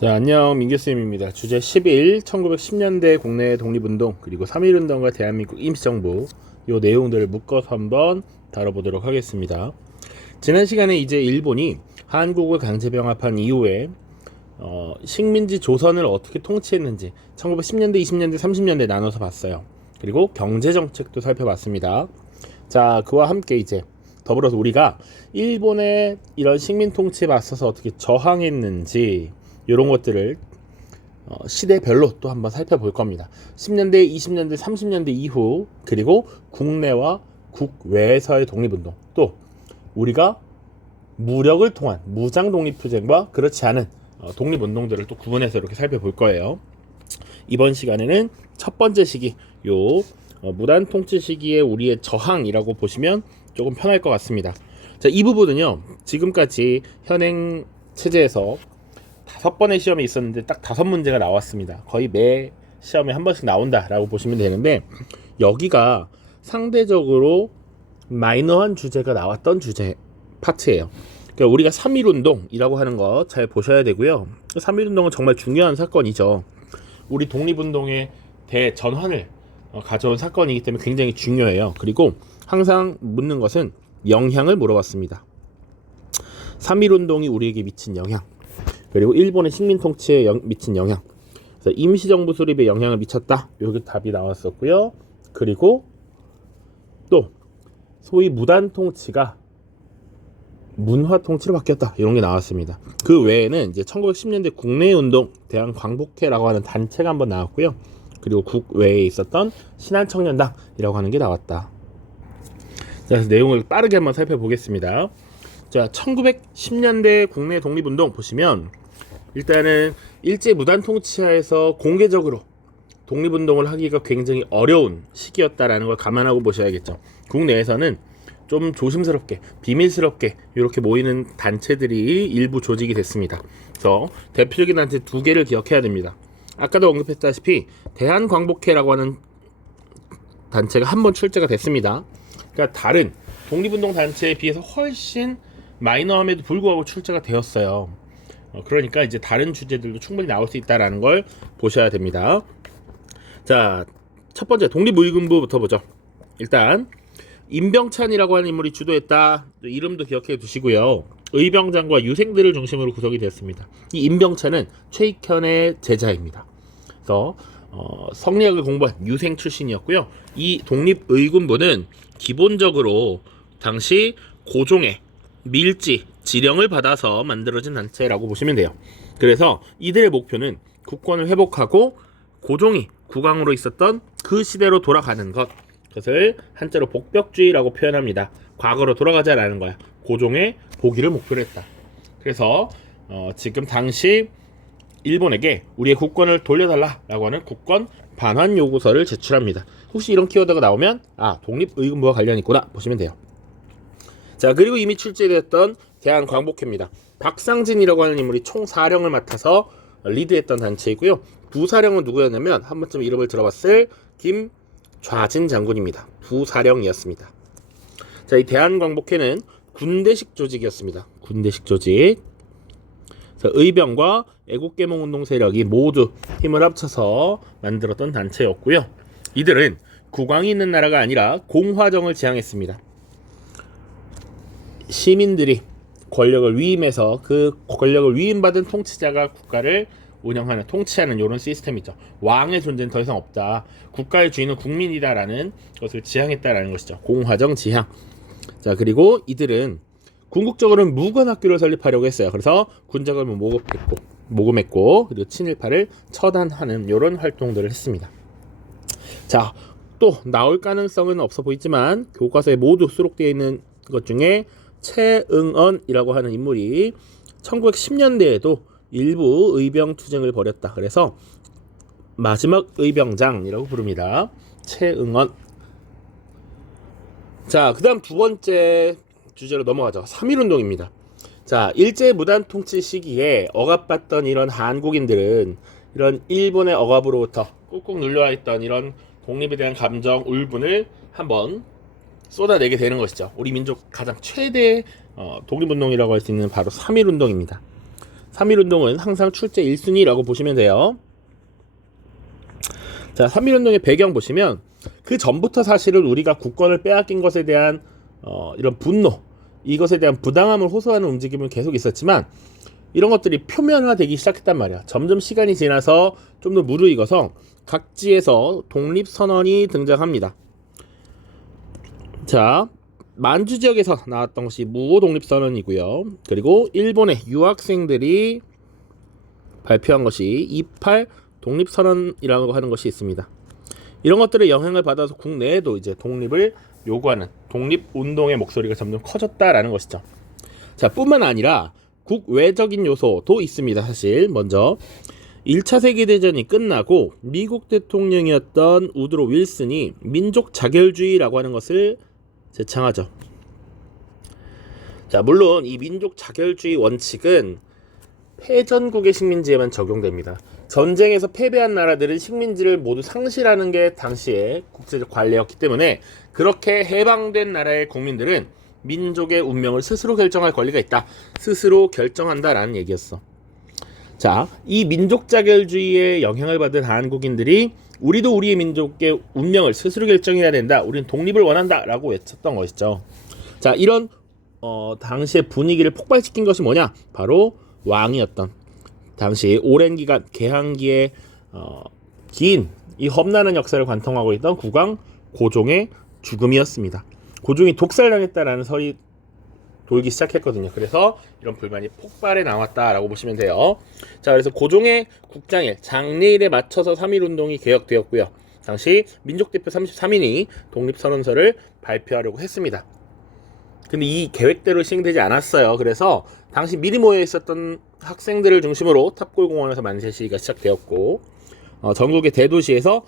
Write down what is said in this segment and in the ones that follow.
자, 안녕, 민규쌤입니다. 주제 11, 1910년대 국내 독립운동, 그리고 3.1운동과 대한민국 임시정부, 요 내용들을 묶어서 한번 다뤄보도록 하겠습니다. 지난 시간에 이제 일본이 한국을 강제병합한 이후에 식민지 조선을 어떻게 통치했는지 1910년대, 20년대, 30년대 나눠서 봤어요. 그리고 경제정책도 살펴봤습니다. 자, 그와 함께 이제 더불어서 우리가 일본의 이런 식민 통치에 맞서서 어떻게 저항했는지 이런 것들을 시대별로 또 한번 살펴볼 겁니다. 10년대, 20년대, 30년대 이후, 그리고 국내와 국외에서의 독립운동, 또 우리가 무력을 통한 무장 독립투쟁과 그렇지 않은 독립운동들을 또 구분해서 이렇게 살펴볼 거예요. 이번 시간에는 첫 번째 시기, 무단 통치 시기에 우리의 저항이라고 보시면 조금 편할 것 같습니다. 자, 이 부분은요, 지금까지 현행 체제에서 5번의 시험이 있었는데 딱 5문제가 나왔습니다. 거의 매 시험에 한 번씩 나온다라고 보시면 되는데, 여기가 상대적으로 마이너한 주제가 나왔던 주제 파트예요. 그러니까 우리가 3.1운동이라고 하는 거 잘 보셔야 되고요. 3.1운동은 정말 중요한 사건이죠. 우리 독립운동의 대전환을 가져온 사건이기 때문에 굉장히 중요해요. 그리고 항상 묻는 것은 영향을 물어봤습니다. 3.1운동이 우리에게 미친 영향, 그리고 일본의 식민 통치에 미친 영향, 그래서 임시정부 수립에 영향을 미쳤다. 여기 답이 나왔었고요. 그리고 또 소위 무단 통치가 문화 통치로 바뀌었다. 이런 게 나왔습니다. 그 외에는 이제 1910년대 국내 운동 대한광복회라고 하는 단체가 한번 나왔고요. 그리고 국외에 있었던 신한청년당이라고 하는 게 나왔다. 자, 그래서 내용을 빠르게 한번 살펴보겠습니다. 자, 1910년대 국내 독립운동 보시면 일단은 일제 무단 통치하에서 공개적으로 독립운동을 하기가 굉장히 어려운 시기였다라는 걸 감안하고 보셔야겠죠. 국내에서는 좀 조심스럽게, 비밀스럽게 이렇게 모이는 단체들이 일부 조직이 됐습니다. 그래서 대표적인 단체 2개를 기억해야 됩니다. 아까도 언급했다시피 대한광복회라고 하는 단체가 한번 출제가 됐습니다. 그러니까 다른 독립운동 단체에 비해서 훨씬 마이너함에도 불구하고 출제가 되었어요. 그러니까 이제 다른 주제들도 충분히 나올 수 있다는 걸 보셔야 됩니다. 자, 첫 번째 독립의군부부터 보죠. 일단 임병찬이라고 하는 인물이 주도했다. 이름도 기억해 두시고요. 의병장과 유생들을 중심으로 구성이 되었습니다. 이 임병찬은 최익현의 제자입니다. 그래서 성리학을 공부한 유생 출신이었고요. 이 독립의군부는 기본적으로 당시 고종의 밀지, 지령을 받아서 만들어진 단체라고 보시면 돼요. 그래서 이들의 목표는 국권을 회복하고 고종이 국왕으로 있었던 그 시대로 돌아가는 것, 그것을 한자로 복벽주의라고 표현합니다. 과거로 돌아가자라는 거야. 고종의 복위를 목표로 했다. 그래서 지금 당시 일본에게 우리의 국권을 돌려달라라고 하는 국권 반환 요구서를 제출합니다. 혹시 이런 키워드가 나오면 독립의군부와 관련이 있구나 보시면 돼요. 자, 그리고 이미 출제되었던 대한광복회입니다. 박상진이라고 하는 인물이 총사령을 맡아서 리드했던 단체이고요. 부사령은 누구였냐면 한 번쯤 이름을 들어봤을 김좌진 장군입니다. 부사령이었습니다. 자, 이 대한광복회는 군대식 조직이었습니다. 군대식 조직. 그래서 의병과 애국계몽운동 세력이 모두 힘을 합쳐서 만들었던 단체였고요. 이들은 국왕이 있는 나라가 아니라 공화정을 지향했습니다. 시민들이 권력을 위임해서 그 권력을 위임받은 통치자가 국가를 운영하는, 통치하는 이런 시스템이죠. 왕의 존재는 더 이상 없다. 국가의 주인은 국민이다라는 것을 지향했다라는 것이죠. 공화정 지향. 자, 그리고 이들은 궁극적으로는 무관학교를 설립하려고 했어요. 그래서 군자금을 모금했고 그리고 친일파를 처단하는 이런 활동들을 했습니다. 자, 또 나올 가능성은 없어 보이지만 교과서에 모두 수록되어 있는 것 중에 최응언이라고 하는 인물이 1910년대에도 일부 의병 투쟁을 벌였다. 그래서 마지막 의병장이라고 부릅니다. 최응언. 자, 그 다음 두 번째 주제로 넘어가죠. 3.1운동입니다. 자, 일제 무단 통치 시기에 억압받던 이런 한국인들은 이런 일본의 억압으로부터 꾹꾹 눌려와 있던 이런 독립에 대한 감정, 울분을 한번 쏟아내게 되는 것이죠. 우리 민족 가장 최대 독립운동이라고 할 수 있는 바로 3.1운동입니다. 3.1운동은 항상 출제 1순위라고 보시면 돼요. 자, 3.1운동의 배경 보시면 그 전부터 사실은 우리가 국권을 빼앗긴 것에 대한 이런 분노, 이것에 대한 부당함을 호소하는 움직임은 계속 있었지만 이런 것들이 표면화되기 시작했단 말이야. 점점 시간이 지나서 좀 더 무르익어서 각지에서 독립선언이 등장합니다. 자, 만주 지역에서 나왔던 것이 무오 독립선언이고요. 그리고 일본의 유학생들이 발표한 것이 28 독립선언이라고 하는 것이 있습니다. 이런 것들의 영향을 받아서 국내에도 이제 독립을 요구하는 독립운동의 목소리가 점점 커졌다라는 것이죠. 자, 뿐만 아니라 국외적인 요소도 있습니다. 사실 먼저 1차 세계대전이 끝나고 미국 대통령이었던 우드로 윌슨이 민족 자결주의라고 하는 것을 제창하죠. 자, 물론 이 민족 자결주의 원칙은 패전국의 식민지에만 적용됩니다. 전쟁에서 패배한 나라들은 식민지를 모두 상실하는 게 당시의 국제적 관례였기 때문에 그렇게 해방된 나라의 국민들은 민족의 운명을 스스로 결정할 권리가 있다. 스스로 결정한다라는 얘기였어. 자, 이 민족 자결주의의 영향을 받은 한국인들이 우리도 우리의 민족의 운명을 스스로 결정해야 된다. 우리는 독립을 원한다. 라고 외쳤던 것이죠. 자, 이런 당시의 분위기를 폭발시킨 것이 뭐냐? 바로 왕이었던 당시 오랜 기간 개항기에 긴 이 험난한 역사를 관통하고 있던 국왕 고종의 죽음이었습니다. 고종이 독살당했다라는 설이 돌기 시작했거든요. 그래서 이런 불만이 폭발해 나왔다라고 보시면 돼요. 자, 그래서 고종의 국장일 장례일에 맞춰서 3.1운동이 개혁되었고요. 당시 민족대표 33인이 독립선언서를 발표하려고 했습니다. 근데 이 계획대로 시행되지 않았어요. 그래서 당시 미리 모여 있었던 학생들을 중심으로 탑골공원에서 만세 시위가 시작되었고 전국의 대도시에서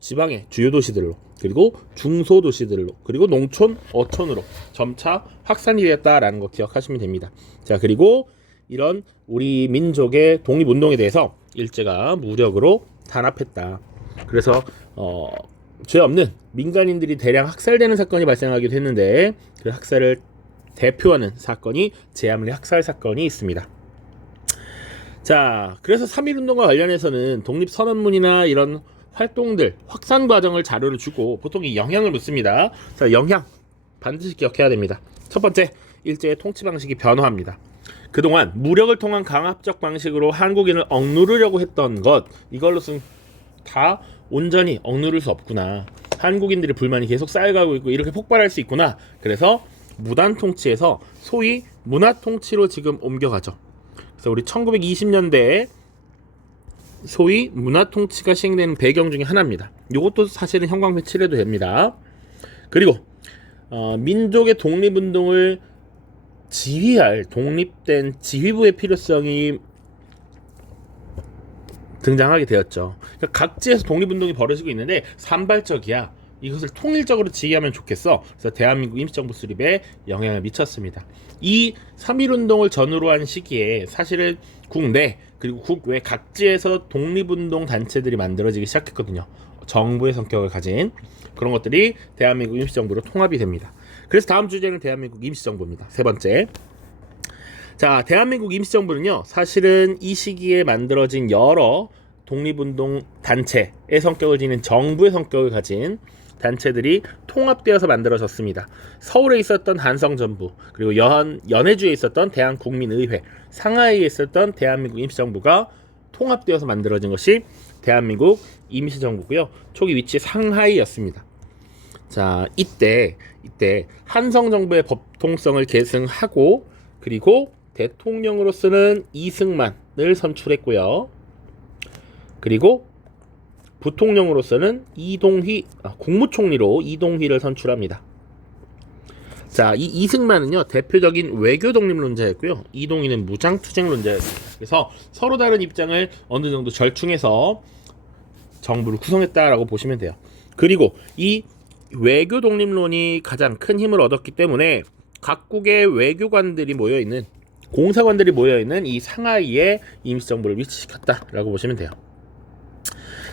지방의 주요 도시들로 그리고 중소도시들로 그리고 농촌, 어촌으로 점차 확산이 되었다라는 거 기억하시면 됩니다. 자, 그리고 이런 우리 민족의 독립운동에 대해서 일제가 무력으로 탄압했다. 그래서 죄 없는 민간인들이 대량 학살되는 사건이 발생하기도 했는데 그 학살을 대표하는 사건이 제암리 학살 사건이 있습니다. 자, 그래서 3.1운동과 관련해서는 독립선언문이나 이런 활동들, 확산 과정을 자료를 주고 보통 이 영향을 묻습니다. 자, 영향 반드시 기억해야 됩니다. 첫 번째, 일제의 통치 방식이 변화합니다. 그동안 무력을 통한 강압적 방식으로 한국인을 억누르려고 했던 것, 이걸로서는 다 온전히 억누를 수 없구나. 한국인들의 불만이 계속 쌓여가고 있고 이렇게 폭발할 수 있구나. 그래서 무단 통치에서 소위 문화 통치로 지금 옮겨가죠. 그래서 우리 1920년대에 소위 문화 통치가 시행되는 배경 중에 하나입니다. 이것도 사실은 형광펜 칠해도 됩니다. 그리고 민족의 독립운동을 지휘할 독립된 지휘부의 필요성이 등장하게 되었죠. 그러니까 각지에서 독립운동이 벌어지고 있는데 산발적이야. 이것을 통일적으로 지휘하면 좋겠어. 그래서 대한민국 임시정부 수립에 영향을 미쳤습니다. 이 3.1운동을 전후로 한 시기에 사실은 국내 그리고 국외 각지에서 독립운동 단체들이 만들어지기 시작했거든요. 정부의 성격을 가진 그런 것들이 대한민국 임시정부로 통합이 됩니다. 그래서 다음 주제는 대한민국 임시정부입니다. 세 번째, 자, 대한민국 임시정부는요, 사실은 이 시기에 만들어진 여러 독립운동 단체의 성격을 지닌 정부의 성격을 가진 단체들이 통합되어서 만들어졌습니다. 서울에 있었던 한성전부, 그리고 연해주에 있었던 대한국민의회, 상하이에 있었던 대한민국 임시정부가 통합되어서 만들어진 것이 대한민국 임시정부고요. 초기 위치 상하이였습니다. 자, 이때 한성정부의 법통성을 계승하고 그리고 대통령으로서는 이승만을 선출했고요. 그리고 부통령으로서는 국무총리로 이동휘를 선출합니다. 자, 이 이승만은요, 대표적인 외교 독립론자였고요. 이동휘는 무장투쟁론자였습니다. 그래서 서로 다른 입장을 어느 정도 절충해서 정부를 구성했다라고 보시면 돼요. 그리고 이 외교 독립론이 가장 큰 힘을 얻었기 때문에 각국의 외교관들이 모여있는, 공사관들이 모여있는 이 상하이에 임시정부를 위치시켰다라고 보시면 돼요.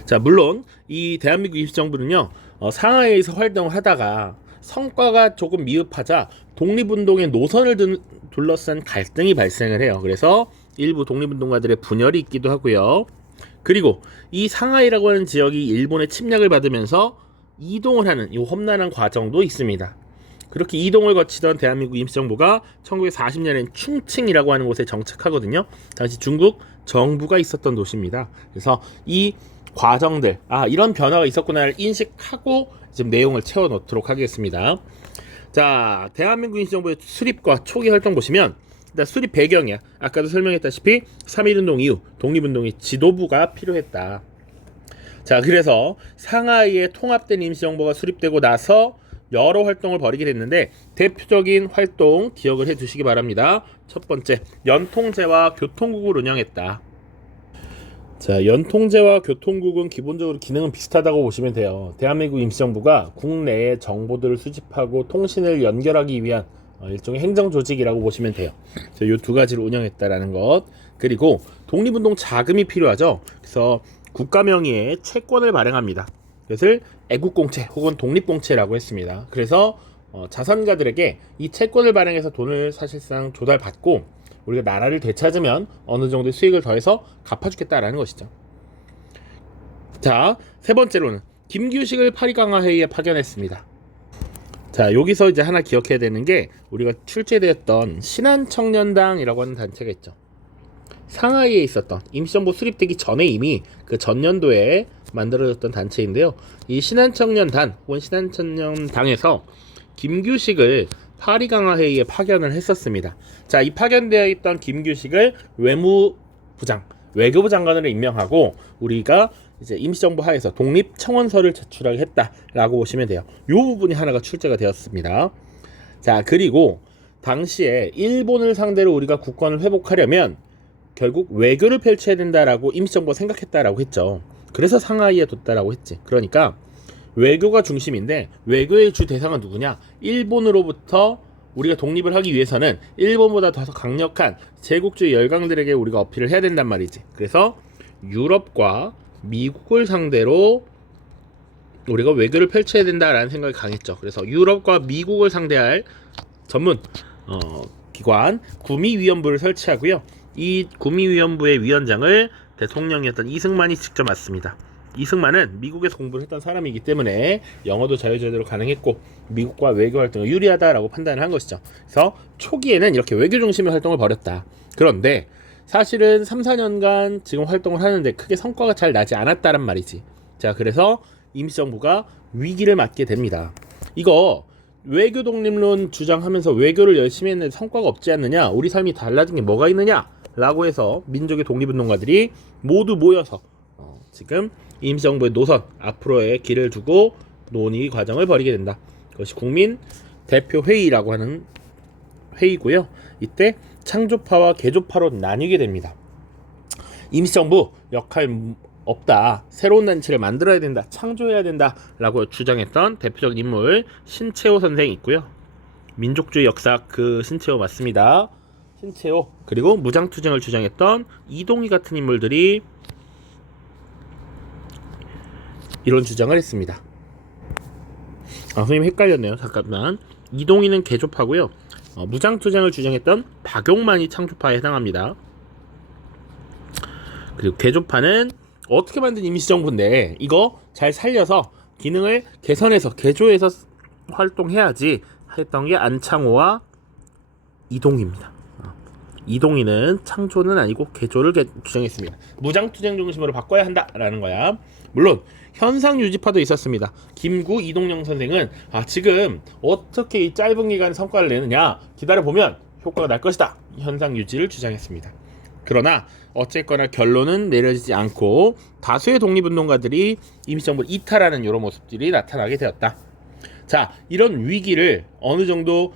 자, 물론 이 대한민국 임시정부는요, 상하이에서 활동을 하다가 성과가 조금 미흡하자 독립운동의 노선을 둘러싼 갈등이 발생을 해요. 그래서 일부 독립운동가들의 분열이 있기도 하고요. 그리고 이 상하이라고 하는 지역이 일본의 침략을 받으면서 이동을 하는 이 험난한 과정도 있습니다. 그렇게 이동을 거치던 대한민국 임시정부가 1940년엔 충칭이라고 하는 곳에 정착하거든요. 당시 중국 정부가 있었던 도시입니다. 그래서 이 과정들, 이런 변화가 있었구나를 인식하고 지금 내용을 채워 넣도록 하겠습니다. 자, 대한민국 임시정부의 수립과 초기 활동 보시면 일단 수립 배경이야. 아까도 설명했다시피 3.1운동 이후 독립운동의 지도부가 필요했다. 자, 그래서 상하이에 통합된 임시정부가 수립되고 나서 여러 활동을 벌이게 됐는데 대표적인 활동 기억을 해두시기 바랍니다. 첫 번째, 연통제와 교통국을 운영했다. 자, 연통제와 교통국은 기본적으로 기능은 비슷하다고 보시면 돼요. 대한민국 임시정부가 국내의 정보들을 수집하고 통신을 연결하기 위한 일종의 행정조직이라고 보시면 돼요. 이 두 가지를 운영했다라는 것. 그리고 독립운동 자금이 필요하죠. 그래서 국가 명의의 채권을 발행합니다. 그것을 애국공채 혹은 독립공채라고 했습니다. 그래서 자선가들에게 이 채권을 발행해서 돈을 사실상 조달받고 우리가 나라를 되찾으면 어느 정도의 수익을 더해서 갚아주겠다라는 것이죠. 자, 세 번째로는 김규식을 파리강화 회의에 파견했습니다. 자, 여기서 이제 하나 기억해야 되는 게 우리가 출제되었던 신한청년당이라고 하는 단체가 있죠. 상하이에 있었던 임시정부 수립되기 전에 이미 그 전년도에 만들어졌던 단체인데요. 이 신한청년단 혹은 신한청년당에서 김규식을 파리강화 회의에 파견을 했었습니다. 자, 이 파견되어 있던 김규식을 외무부장, 외교부 장관으로 임명하고 우리가 이제 임시정부 하에서 독립청원서를 제출하게 했다라고 보시면 돼요. 이 부분이 하나가 출제가 되었습니다. 자, 그리고 당시에 일본을 상대로 우리가 국권을 회복하려면 결국 외교를 펼쳐야 된다라고 임시정부가 생각했다라고 했죠. 그래서 상하이에 뒀다라고 했지. 그러니까 외교가 중심인데 외교의 주 대상은 누구냐? 일본으로부터 우리가 독립을 하기 위해서는 일본보다 더 강력한 제국주의 열강들에게 우리가 어필을 해야 된단 말이지. 그래서 유럽과 미국을 상대로 우리가 외교를 펼쳐야 된다라는 생각이 강했죠. 그래서 유럽과 미국을 상대할 전문 기관 구미위원부를 설치하고요. 이 구미위원부의 위원장을 대통령이었던 이승만이 직접 맡습니다. 이승만은 미국에서 공부를 했던 사람이기 때문에 영어도 자유자재로 가능했고 미국과 외교 활동이 유리하다라고 판단을 한 것이죠. 그래서 초기에는 이렇게 외교 중심의 활동을 벌였다. 그런데 사실은 3, 4년간 지금 활동을 하는데 크게 성과가 잘 나지 않았다란 말이지. 자, 그래서 임시정부가 위기를 맞게 됩니다. 이거 외교 독립론 주장하면서 외교를 열심히 했는데 성과가 없지 않느냐? 우리 삶이 달라진 게 뭐가 있느냐? 라고 해서 민족의 독립운동가들이 모두 모여서 지금 임시정부의 노선 앞으로의 길을 두고 논의 과정을 벌이게 된다. 그것이 국민 대표 회의라고 하는 회의고요. 이때 창조파와 개조파로 나뉘게 됩니다. 임시정부 역할 없다. 새로운 단체를 만들어야 된다. 창조해야 된다. 라고 주장했던 대표적인 인물 신채호 선생이 있고요. 민족주의 역사 그 신채호 맞습니다. 신채호 그리고 무장투쟁을 주장했던 이동희 같은 인물들이 이런 주장을 했습니다. 선생님 헷갈렸네요. 잠깐만. 이동희는 개조파고요. 무장투쟁을 주장했던 박용만이 창조파에 해당합니다. 그리고 개조파는 어떻게 만든 임시정부인데 이거 잘 살려서 기능을 개선해서 개조해서 활동해야지 했던 게 안창호와 이동희입니다. 이동희는 창조는 아니고 개조를 주장했습니다. 무장투쟁 중심으로 바꿔야 한다라는 거야. 물론 현상유지파도 있었습니다. 김구 이동영 선생은 지금 어떻게 이 짧은 기간 성과를 내느냐 기다려보면 효과가 날 것이다. 현상유지를 주장했습니다. 그러나 어쨌거나 결론은 내려지지 않고 다수의 독립운동가들이 임시정부를 이탈하는 이런 모습들이 나타나게 되었다. 자, 이런 위기를 어느 정도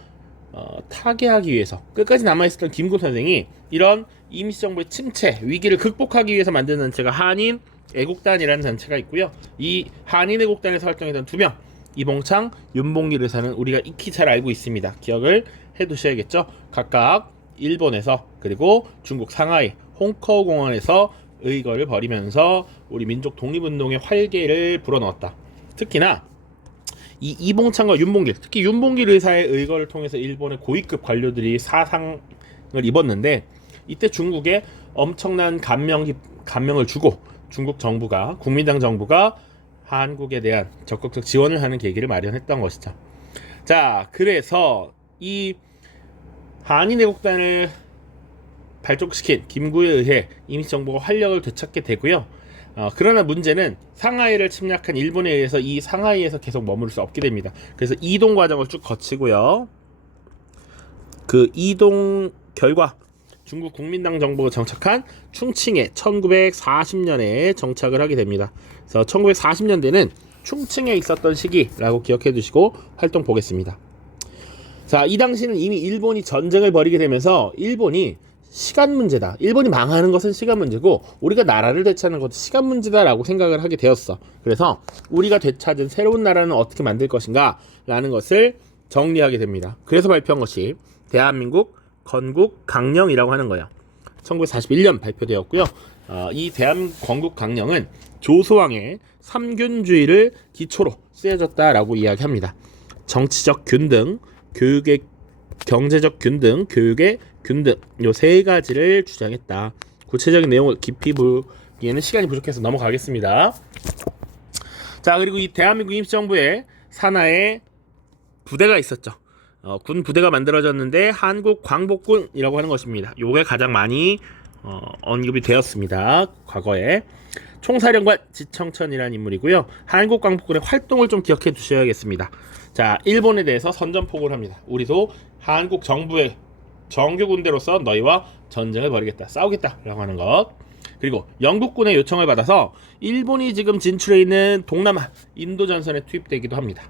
타개하기 위해서 끝까지 남아있었던 김구 선생이 이런 임시정부의 침체 위기를 극복하기 위해서 만든 단체가 한인 애국단이라는 단체가 있고요. 이 한인 애국단에서 활동했던 2명 이봉창, 윤봉길 의사는 우리가 익히 잘 알고 있습니다. 기억을 해두셔야겠죠. 각각 일본에서 그리고 중국 상하이 홍커우 공원에서 의거를 벌이면서 우리 민족 독립운동의 활개를 불어넣었다. 특히나 이 이봉창과 윤봉길, 특히 윤봉길 의사의 의거를 통해서 일본의 고위급 관료들이 사상을 입었는데 이때 중국에 엄청난 감명을 주고 중국 정부가 국민당 정부가 한국에 대한 적극적 지원을 하는 계기를 마련했던 것이죠. 자, 그래서 이 한인애국단을 발족시킨 김구에 의해 임시정부가 활력을 되찾게 되고요. 그러나 문제는 상하이를 침략한 일본에 의해서 이 상하이에서 계속 머무를 수 없게 됩니다. 그래서 이동 과정을 쭉 거치고요. 그 이동 결과 중국 국민당 정부가 정착한 충칭에 1940년에 정착을 하게 됩니다. 그래서 1940년대는 충칭에 있었던 시기라고 기억해 두시고 활동 보겠습니다. 자, 이 당시는 이미 일본이 전쟁을 벌이게 되면서 일본이 시간 문제다. 일본이 망하는 것은 시간 문제고 우리가 나라를 되찾는 것도 시간 문제다라고 생각을 하게 되었어. 그래서 우리가 되찾은 새로운 나라는 어떻게 만들 것인가 라는 것을 정리하게 됩니다. 그래서 발표한 것이 대한민국 건국 강령이라고 하는 거예요. 1941년 발표되었고요. 이 건국 강령은 조소왕의 삼균주의를 기초로 쓰여졌다라고 이야기합니다. 정치적 균등, 교육의 경제적 균등, 교육의 균등 요 세 가지를 주장했다. 구체적인 내용을 깊이 보기에는 시간이 부족해서 넘어가겠습니다. 자, 그리고 이 대한민국 임시정부에 산하에 부대가 있었죠. 군 부대가 만들어졌는데 한국광복군이라고 하는 것입니다. 요게 가장 많이 언급이 되었습니다. 과거에 총사령관 지청천이라는 인물이고요. 한국광복군의 활동을 좀 기억해 두셔야겠습니다. 자, 일본에 대해서 선전포고를 합니다. 우리도 한국 정부의 정규군대로서 너희와 전쟁을 벌이겠다, 싸우겠다 라고 하는 것. 그리고 영국군의 요청을 받아서 일본이 지금 진출해 있는 동남아 인도전선에 투입되기도 합니다.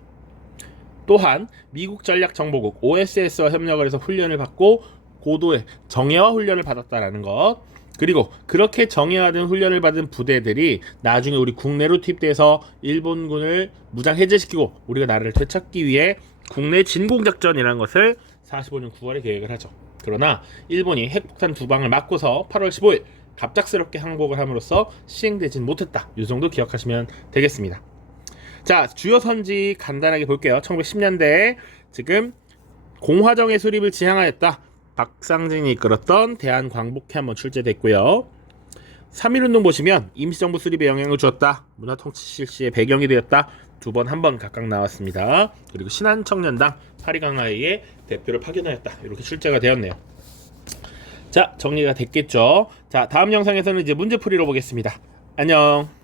또한 미국 전략정보국 OSS와 협력을 해서 훈련을 받고 고도의 정예화 훈련을 받았다라는 것. 그리고 그렇게 정예화된 훈련을 받은 부대들이 나중에 우리 국내로 투입돼서 일본군을 무장 해제시키고 우리가 나라를 되찾기 위해 국내 진공작전이라는 것을 45년 9월에 계획을 하죠. 그러나 일본이 핵폭탄 2방을 맞고서 8월 15일 갑작스럽게 항복을 함으로써 시행되진 못했다. 이 정도 기억하시면 되겠습니다. 자, 주요 선지 간단하게 볼게요. 1910년대에 지금 공화정의 수립을 지향하였다. 박상진이 이끌었던 대한광복회 한번 출제됐고요. 3.1운동 보시면 임시정부 수립에 영향을 주었다. 문화통치 실시의 배경이 되었다. 두 번, 한 번 각각 나왔습니다. 그리고 신한청년당 파리강화회의 대표를 파견하였다. 이렇게 출제가 되었네요. 자, 정리가 됐겠죠. 자, 다음 영상에서는 이제 문제풀이로 보겠습니다. 안녕.